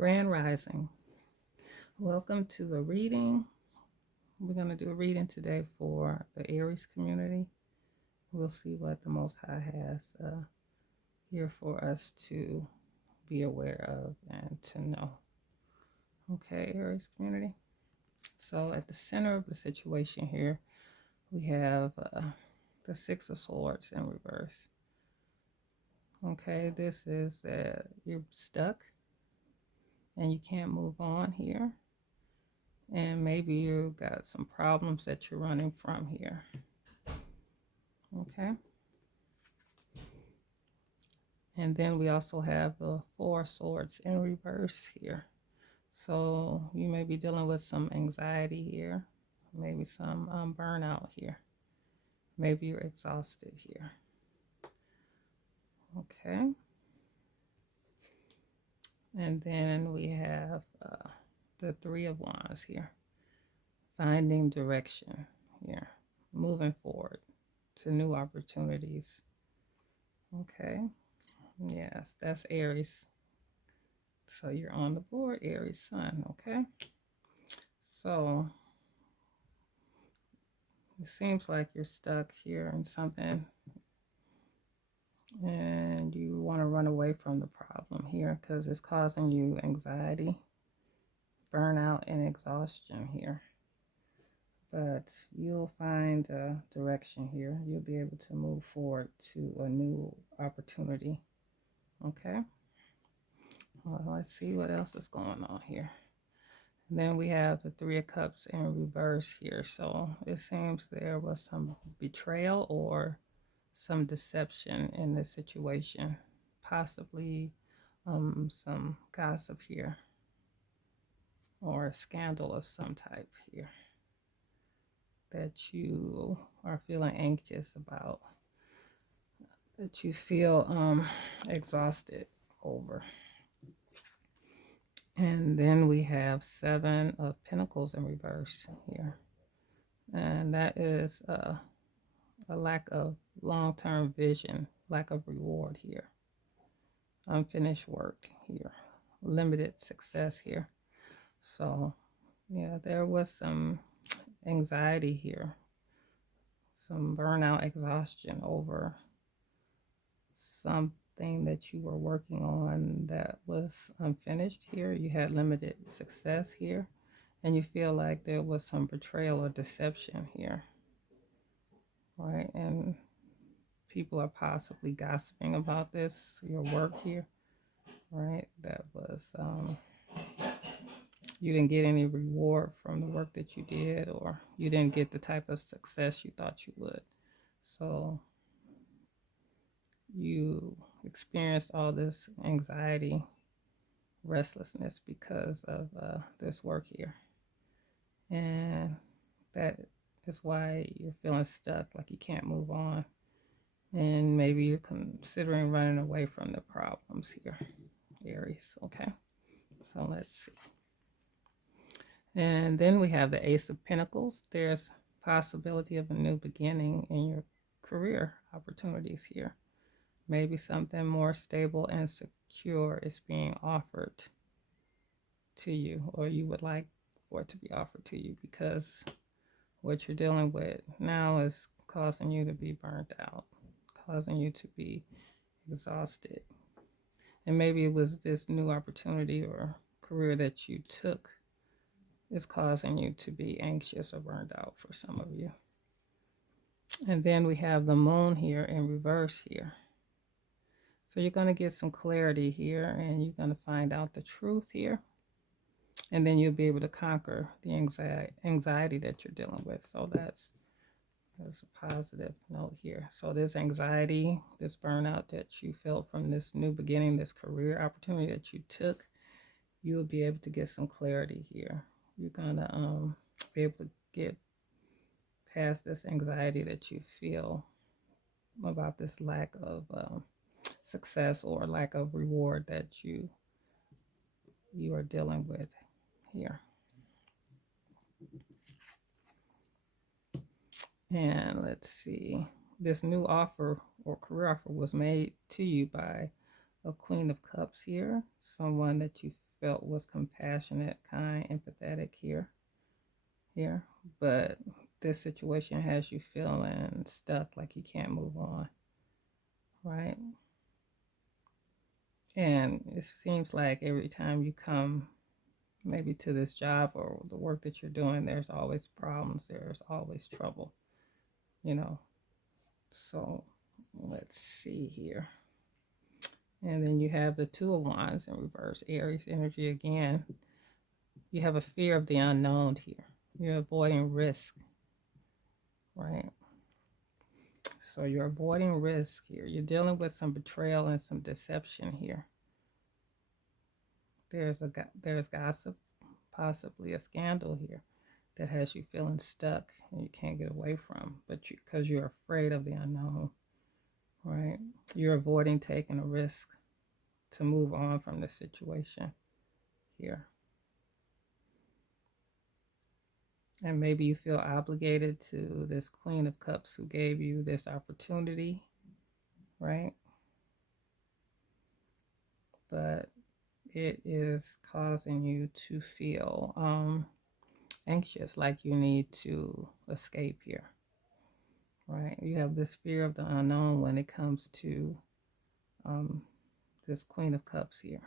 Grand Rising. Welcome to a reading. We're going to do a reading today for the Aries community. We'll see what the Most High has here for us to be aware of and to know. Okay, Aries community. So at the center of the situation here, we have the Six of Swords in reverse. Okay, this is you're stuck and you can't move on here. And maybe you got some problems that you're running from here. Okay. And then we also have the Four Swords in reverse here. So you may be dealing with some anxiety here, maybe some burnout here. Maybe you're exhausted here. Okay. And then we have the Three of Wands here. Finding direction here. Moving forward to new opportunities. Okay. Yes, that's Aries. So you're on the board, Aries Sun. Okay. So it seems like you're stuck here in something and you want to run away from the problem here because it's causing you anxiety, burnout, and exhaustion here. But you'll find a direction here. You'll be able to move forward to a new opportunity. Okay. Well, let's see what else is going on here. And then we have the Three of Cups in reverse here. So it seems there was some betrayal or some deception in this situation, possibly some gossip here or a scandal of some type here that you are feeling anxious about, that you feel exhausted over. And then we have Seven of Pentacles in reverse here. And that is a lack of long-term vision, lack of reward here. Unfinished work here. Limited success here. So, yeah, there was some anxiety here. Some burnout, exhaustion over something that you were working on that was unfinished here. You had limited success here. And you feel like there was some betrayal or deception here. Right? And people are possibly gossiping about this, your work here. Right? That was, you didn't get any reward from the work that you did, or you didn't get the type of success you thought you would. So you experienced all this anxiety, restlessness because of this work here. And that is why you're feeling stuck, like you can't move on. And maybe you're considering running away from the problems here, Aries. Okay, so let's see. And then we have the Ace of Pentacles. There's possibility of a new beginning in your career opportunities here. Maybe something more stable and secure is being offered to you, or you would like for it to be offered to you, because what you're dealing with now is causing you to be burnt out, causing you to be exhausted. And maybe it was this new opportunity or career that you took is causing you to be anxious or burned out for some of you. And then we have the Moon here in reverse here. So you're going to get some clarity here, and you're going to find out the truth here. And then you'll be able to conquer the anxiety that you're dealing with. So that's a positive note here. So this anxiety, this burnout that you felt from this new beginning, this career opportunity that you took, you'll be able to get some clarity here. You're going to be able to get past this anxiety that you feel about this lack of success or lack of reward that you are dealing with here. And let's see, this new offer or career offer was made to you by a Queen of Cups here, someone that you felt was compassionate, kind, empathetic here. But this situation has you feeling stuck, like you can't move on, right? And it seems like every time you come maybe to this job or the work that you're doing, there's always problems, there's always trouble, you know. So let's see here. And then you have the Two of Wands in reverse, Aries energy again. You have a fear of the unknown here. You're avoiding risk, right? So you're avoiding risk here. You're dealing with some betrayal and some deception here. There's gossip, possibly a scandal here that has you feeling stuck and you can't get away from, but because you're afraid of the unknown, right? You're avoiding taking a risk to move on from the situation here. And maybe you feel obligated to this Queen of Cups who gave you this opportunity, right? But it is causing you to feel anxious, like you need to escape here, right? You have this fear of the unknown when it comes to um, this Queen of Cups here.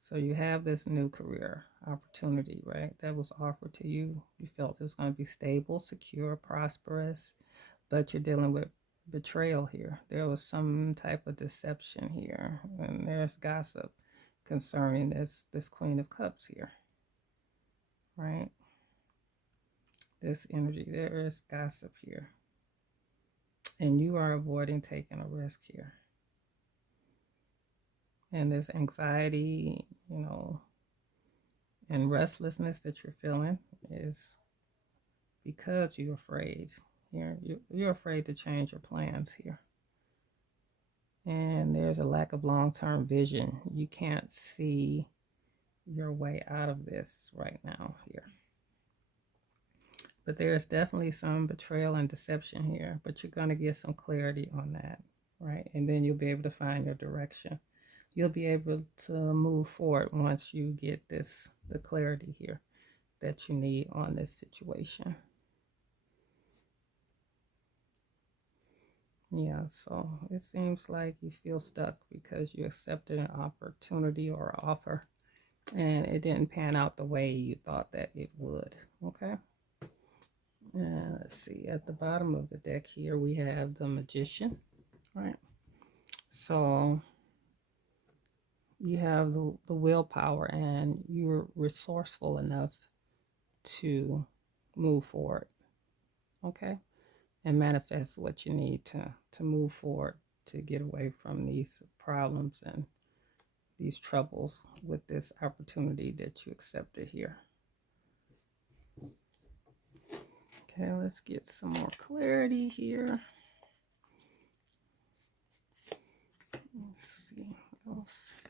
So you have this new career opportunity, right? That was offered to you. You felt it was going to be stable, secure, prosperous, but you're dealing with betrayal here. There was some type of deception here, and there's gossip concerning this Queen of Cups here, right? This energy, there is gossip here, and you are avoiding taking a risk here. And this anxiety, and restlessness that you're feeling is because you're afraid. You're afraid to change your plans here. And there's a lack of long-term vision. You can't see your way out of this right now here. But there's definitely some betrayal and deception here, but you're going to get some clarity on that, right? And then you'll be able to find your direction. You'll be able to move forward once you get the clarity here that you need on this situation. Yeah, so it seems like you feel stuck because you accepted an opportunity or offer and it didn't pan out the way you thought that it would. Okay. And let's see, at the bottom of the deck here, we have the Magician, right? So you have the willpower and you're resourceful enough to move forward, okay? And manifest what you need to move forward to get away from these problems and these troubles with this opportunity that you accepted here. Okay, let's get some more clarity here. Let's see what else.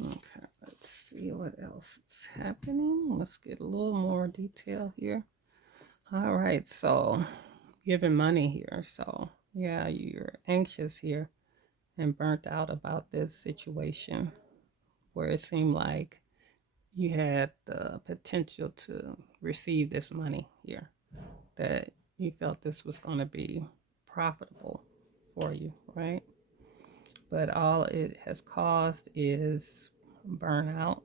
Okay, let's see what else is happening. Let's get a little more detail here. All right, so giving money here. So yeah, you're anxious here and burnt out about this situation where it seemed like you had the potential to receive this money here, that you felt this was going to be profitable for you, right? But all it has caused is burnout,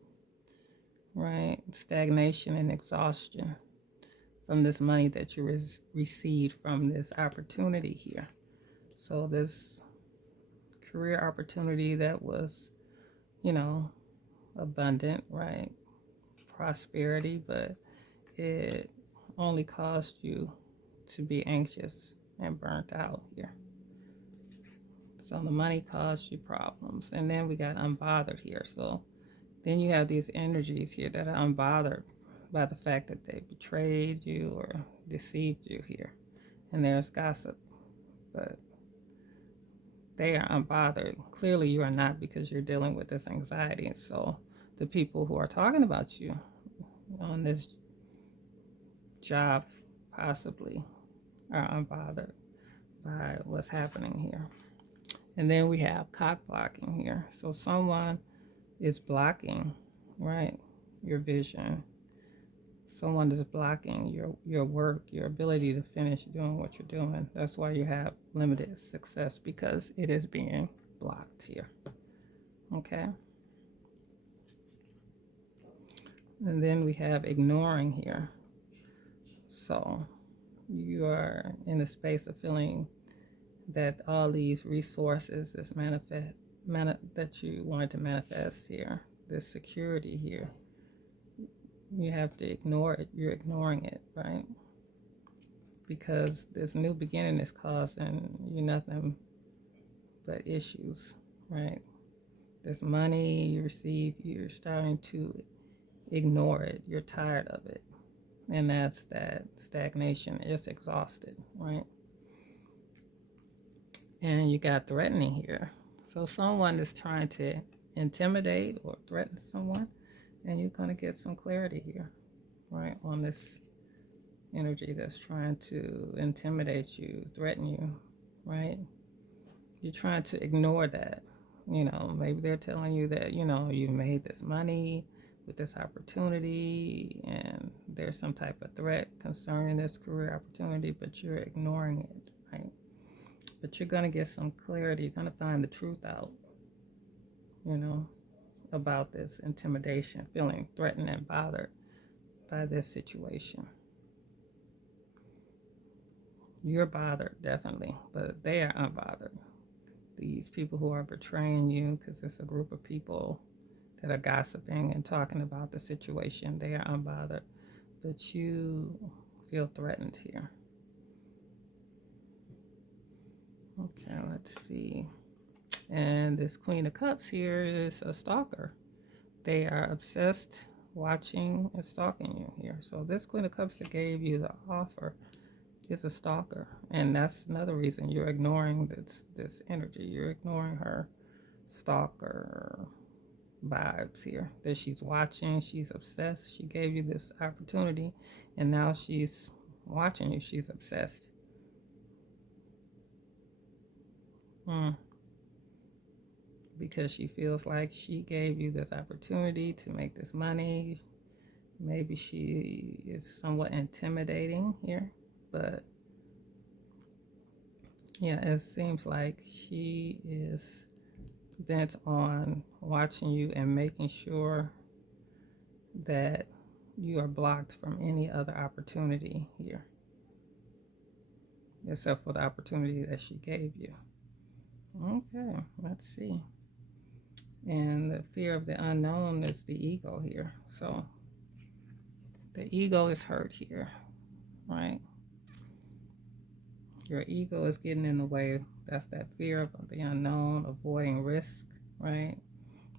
right? Stagnation and exhaustion from this money that you received from this opportunity here. So this career opportunity that was, abundant, right? Prosperity, but it only caused you to be anxious and burnt out here. So the money caused you problems. And then we got unbothered here. So then you have these energies here that are unbothered by the fact that they betrayed you or deceived you here. And there's gossip. But they are unbothered. Clearly, you are not, because you're dealing with this anxiety. So, the people who are talking about you on this job possibly are unbothered by what's happening here. And then we have cock blocking here. So, someone is blocking, right, your vision. Someone is blocking your work, your ability to finish doing what you're doing. That's why you have limited success, because it is being blocked here. Okay. And then we have ignoring here. So you are in a space of feeling that all these resources is that you wanted to manifest here, this security here, you have to ignore it. You're ignoring it, right? Because this new beginning is causing you nothing but issues, right? This money you receive, you're starting to ignore it. You're tired of it. And that's that stagnation. It's exhausted, right? And you got threatening here. So someone is trying to intimidate or threaten someone, and you're going to get some clarity here, right? On this energy that's trying to intimidate you, threaten you, right? You're trying to ignore that. Maybe they're telling you that, you made this money with this opportunity, and there's some type of threat concerning this career opportunity, but you're ignoring it, right? But you're going to get some clarity. You're going to find the truth out, about this intimidation, feeling threatened and bothered by this situation. You're bothered, definitely, but they are unbothered. These people who are betraying you, because it's a group of people that are gossiping and talking about the situation, they are unbothered, but you feel threatened here. Okay, let's see. And this Queen of Cups here is a stalker. They are obsessed, watching and stalking you here. So this Queen of Cups that gave you the offer is a stalker, and that's another reason you're ignoring this energy. You're ignoring her stalker vibes here, that she's watching, she's obsessed. She gave you this opportunity, and now she's watching you. She's obsessed. Because she feels like she gave you this opportunity to make this money. Maybe she is somewhat intimidating here, but yeah, it seems like she is bent on watching you and making sure that you are blocked from any other opportunity here, except for the opportunity that she gave you. Okay, let's see. And the fear of the unknown is the ego here. So the ego is hurt here, right? Your ego is getting in the way. That's that fear of the unknown, avoiding risk, right?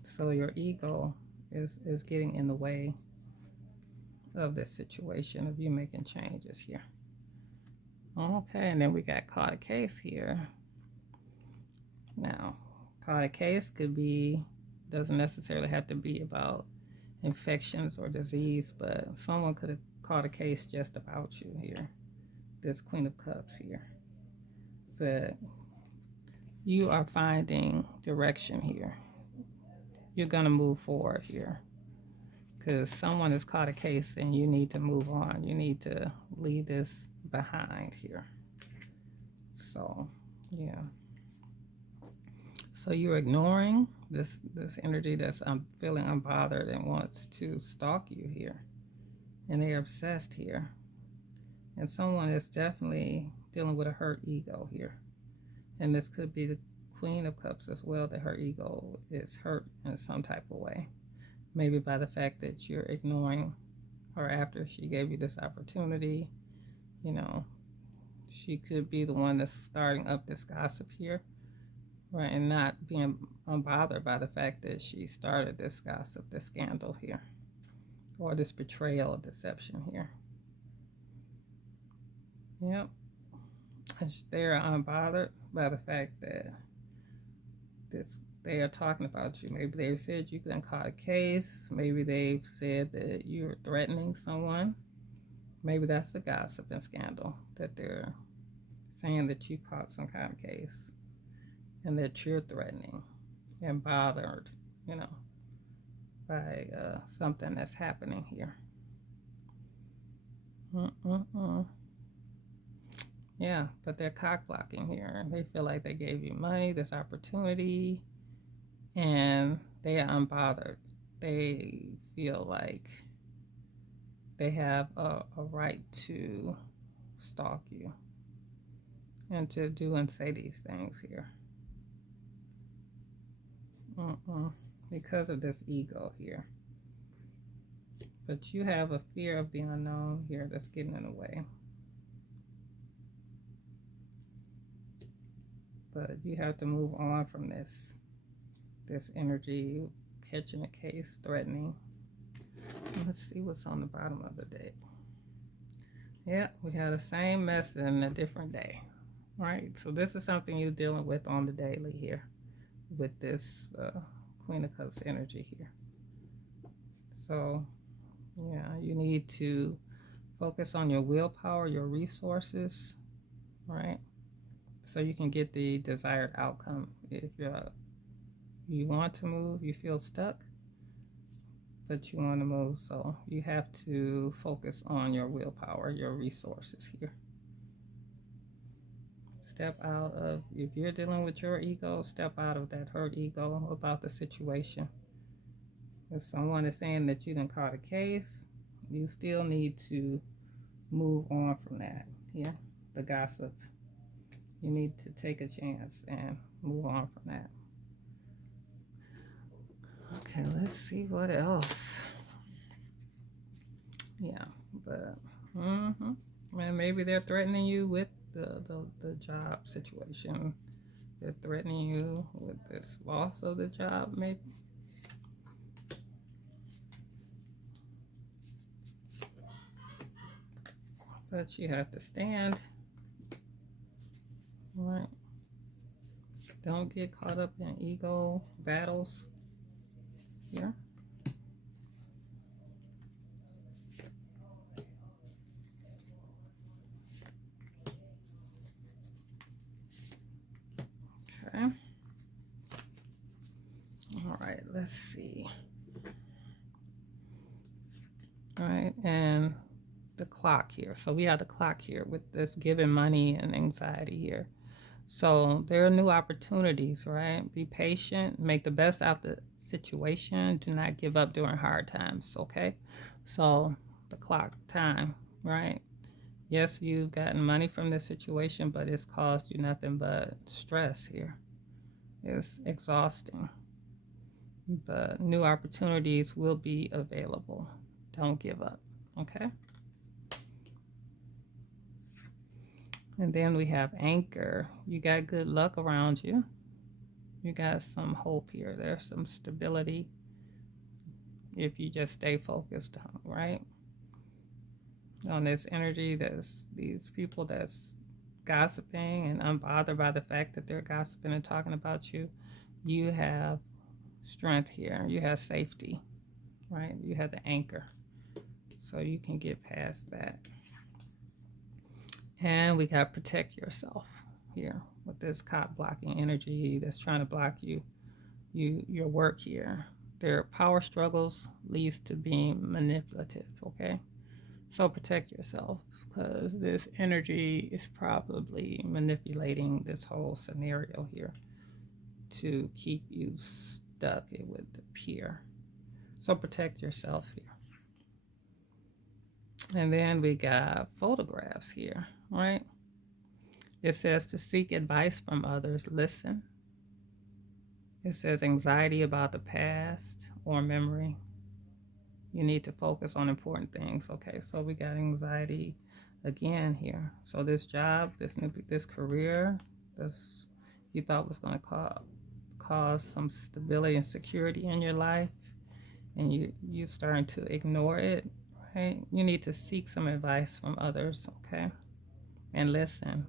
So your ego is getting in the way of this situation, of you making changes here. Okay, and then we got caught a case here. Now, caught a case doesn't necessarily have to be about infections or disease, but someone could have caught a case just about you here. This Queen of Cups here. But you are finding direction here. You're going to move forward here, because someone has caught a case and you need to move on. You need to leave this behind here. So, yeah. So you're ignoring this energy that's feeling unbothered and wants to stalk you here. And they are obsessed here. And someone is definitely dealing with a hurt ego here. And this could be the Queen of Cups as well, that her ego is hurt in some type of way. Maybe by the fact that you're ignoring her after she gave you this opportunity. She could be the one that's starting up this gossip here, right? And not being unbothered by the fact that she started this gossip, this scandal here, or this betrayal, deception here. Yep. They're unbothered by the fact that this they are talking about you. Maybe they said you couldn't caught a case. Maybe they've said that you're threatening someone. Maybe that's the gossip and scandal that they're saying that you caught some kind of case and that you're threatening and bothered, you know, by something that's happening here. Mm-mm-mm. Yeah, but they're cock blocking here. They feel like they gave you money, this opportunity, and they are unbothered. They feel like they have a right to stalk you and to do and say these things here. Because of this ego here. But you have a fear of the unknown here that's getting in the way. But you have to move on from this energy, catching a case, threatening. Let's see what's on the bottom of the deck. Yeah, we have the same message in a different day. Right? So this is something you're dealing with on the daily here with this Queen of Cups energy here. So, yeah, you need to focus on your willpower, your resources, right? So you can get the desired outcome. If you want to move, you feel stuck, but you want to move. So you have to focus on your willpower, your resources here. Step out of, if you're dealing with your ego, step out of that hurt ego about the situation. If someone is saying that you didn't caught a case, you still need to move on from that. Yeah, the gossip. You need to take a chance and move on from that. Okay, let's see what else. Yeah, but and maybe they're threatening you with the job situation. They're threatening you with this loss of the job, maybe. But you have to stand. Right. Don't get caught up in ego battles. Yeah. Okay. All right, let's see. All right, and the clock here. So we have the clock here with this giving money and anxiety here. So there are new opportunities, right? Be patient, make the best out of the situation. Do not give up during hard times, okay? So the clock time, right? Yes, you've gotten money from this situation, but it's caused you nothing but stress here. It's exhausting. But new opportunities will be available. Don't give up, okay? And then we have anchor. You got good luck around you. You got some hope here. There's some stability if you just stay focused, right? On this energy, that's these people that's gossiping and unbothered by the fact that they're gossiping and talking about you. You have strength here. You have safety, right? You have the anchor. So you can get past that. And we got protect yourself here with this cop blocking energy that's trying to block your work here. Their power struggles leads to being manipulative, okay? So protect yourself because this energy is probably manipulating this whole scenario here to keep you stuck, it would appear. So protect yourself here. And then we got photographs here, right? It says to seek advice from others, listen. It says anxiety about the past or memory. You need to focus on important things. Okay, so we got anxiety again here. So this job, this career, this you thought was going to cause some stability and security in your life, and you starting to ignore it, right? You need to seek some advice from others, okay, and listen.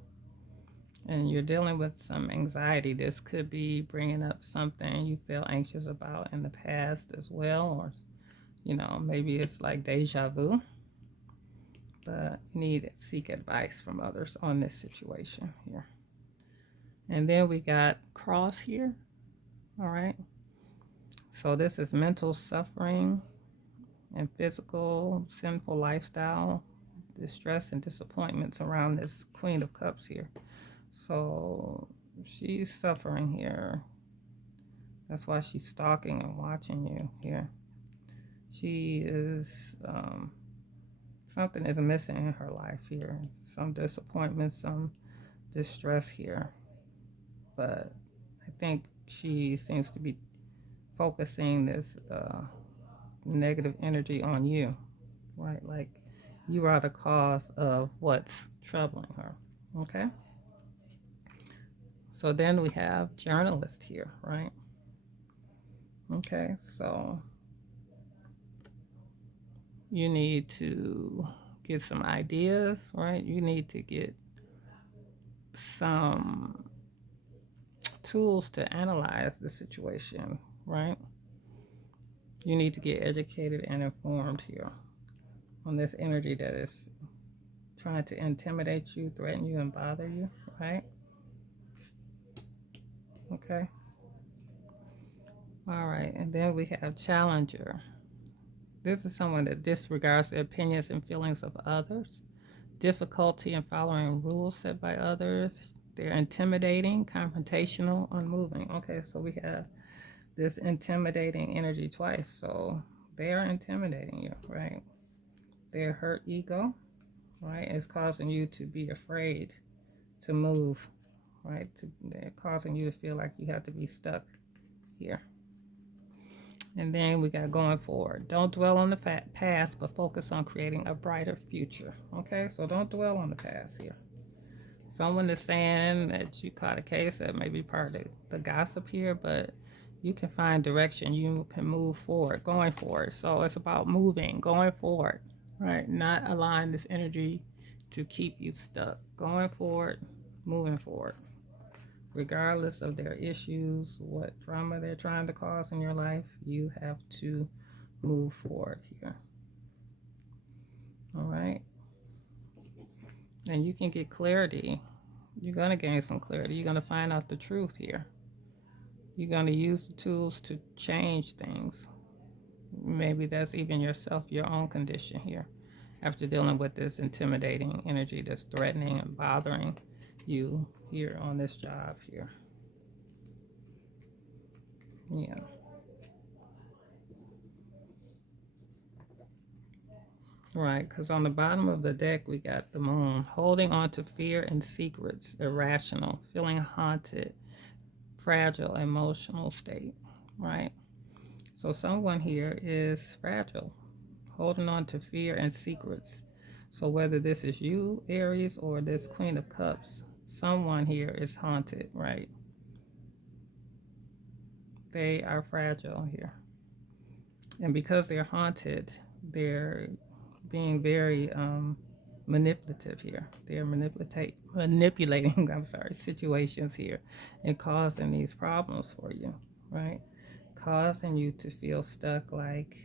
And you're dealing with some anxiety. This could be bringing up something you feel anxious about in the past as well, or maybe it's like deja vu, but you need to seek advice from others on this situation here. And then we got cross here. All right. So this is mental suffering and physical sinful lifestyle, distress and disappointments around this Queen of Cups here. So she's suffering here. That's why she's stalking and watching you here. She is, something is missing in her life here. Some disappointment, some distress here. But I think she seems to be focusing this negative energy on you, right? Like you are the cause of what's troubling her, okay? So then we have journalist here, right? Okay, so you need to get some ideas, right? You need to get some tools to analyze the situation, right? You need to get educated and informed here on this energy that is trying to intimidate you, threaten you, and bother you, right? Okay. All right. And then we have challenger. This is someone that disregards the opinions and feelings of others, difficulty in following rules set by others. They're intimidating, confrontational, unmoving. Okay, so we have this intimidating energy twice. So they are intimidating you, right? Their hurt ego, right, is causing you to be afraid to move, right? They're causing you to feel like you have to be stuck here. And then we got going forward. Don't dwell on the past, but focus on creating a brighter future. Okay, so don't dwell on the past here. Someone is saying that you caught a case that may be part of the gossip here, but you can find direction. You can move forward, going forward. So it's about moving, going forward, right? Not allowing this energy to keep you stuck. Going forward, moving forward. Regardless of their issues, what drama they're trying to cause in your life, you have to move forward here. All right. And you can get clarity. You're going to gain some clarity. You're going to find out the truth here. You're going to use the tools to change things. Maybe that's even yourself, your own condition here. After dealing with this intimidating energy that's threatening and bothering you here on this job here. Yeah. Right, because on the bottom of the deck, we got the moon holding on to fear and secrets, irrational, feeling haunted, fragile emotional state, right? So someone here is fragile, holding on to fear and secrets. So whether this is you, Aries, or this Queen of Cups, someone here is haunted, right? They are fragile here. And because they're haunted, they're being very manipulative here. They're manipulating, I'm sorry, situations here and causing these problems for you, right? Causing you to feel stuck, like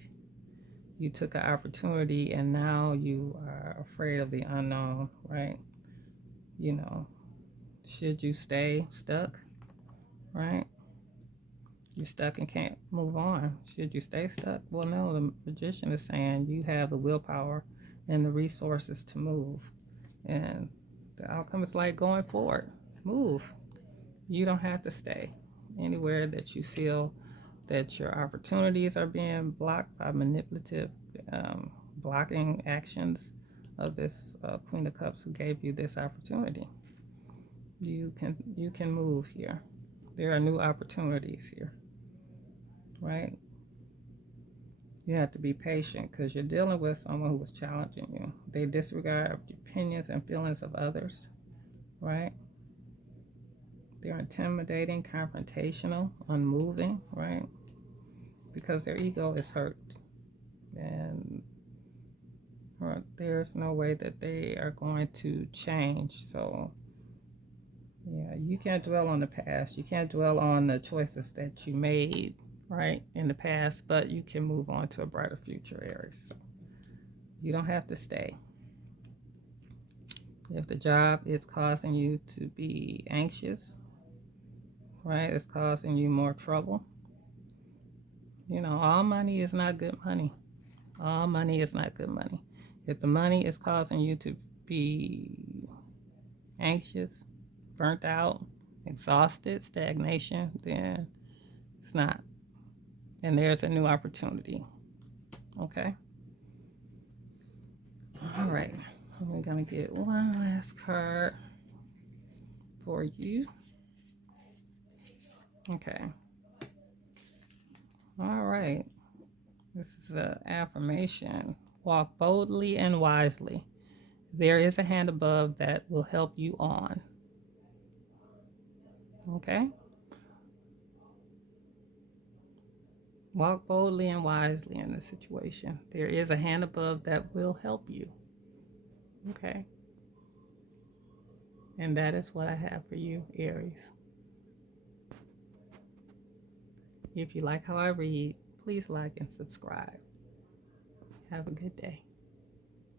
you took an opportunity and now you are afraid of the unknown, right? You know, should you stay stuck, right? You're stuck and can't move on. Should you stay stuck? Well, no, the magician is saying you have the willpower and the resources to move. And the outcome is like going forward. Move. You don't have to stay anywhere that you feel that your opportunities are being blocked by manipulative, blocking actions of this Queen of Cups who gave you this opportunity. You can move here. There are new opportunities here, right? You have to be patient because you're dealing with someone who is challenging you. They disregard the opinions and feelings of others, right? They're intimidating, confrontational, unmoving, right? Because their ego is hurt. And there's no way that they are going to change. So Yeah, you can't dwell on the past. You can't dwell on the choices that you made, right, in the past, but you can move on to a brighter future, Aries. So you don't have to stay. If the job is causing you to be anxious, right, it's causing you more trouble. All money is not good money. All money is not good money. If the money is causing you to be anxious, burnt out, exhausted, stagnation, then it's not. And there's a new opportunity. Okay? All right. We're going to get one last card for you. Okay. All right. This is an affirmation. Walk boldly and wisely. There is a hand above that will help you on. Okay? Walk boldly and wisely in this situation. There is a hand above that will help you. Okay? And that is what I have for you, Aries. If you like how I read, please like and subscribe. Have a good day.